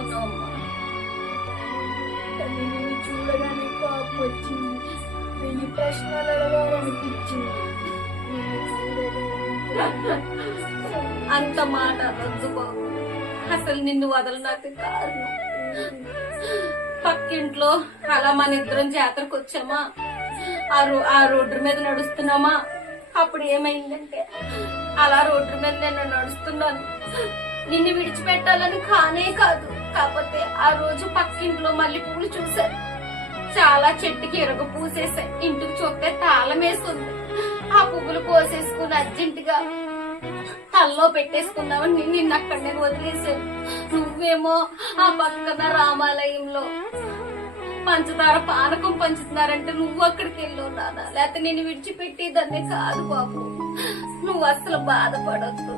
అవునమ్మా. కానీ నేను చూడగానే కోపం వచ్చింది. 1000 ప్రశ్నలు అడగాలనిపించింది. అంత మాట అనొద్దు బాబు. అసలు నిన్ను వదలడానికి కారణం పక్కింట్లో అలా మన ఇద్దరం జాతరకు వచ్చామా, ఆ రోడ్డు మీద నడుస్తున్నామా. అప్పుడు ఏమైందంటే అలా రోడ్డు మీద నేను నడుస్తున్నాను. నిన్ను విడిచిపెట్టాలని కానే కాదు. కాకపోతే ఆ రోజు పక్కింట్లో మళ్ళీ పూలు చూశాను. చాలా చెట్టుకి ఎరగ పూసేసాయి. ఇంటికి చూస్తే తాళం వేసుకుంది. ఆ పువ్వులు కోసేసుకుని అర్జెంటుగా తల్లో పెట్టేసుకుందామని నిన్ను అక్కడ నేను వదిలేసాను. నువ్వేమో ఆ పక్కన రామాలయంలో పంచదార పానకం పంచుతున్నారంటే నువ్వు అక్కడికి వెళ్ళావు నాన్న. లేకపోతే నేను విడిచిపెట్టేదాన్ని కాదు బాబు. నువ్వు అసలు బాధపడొద్దు.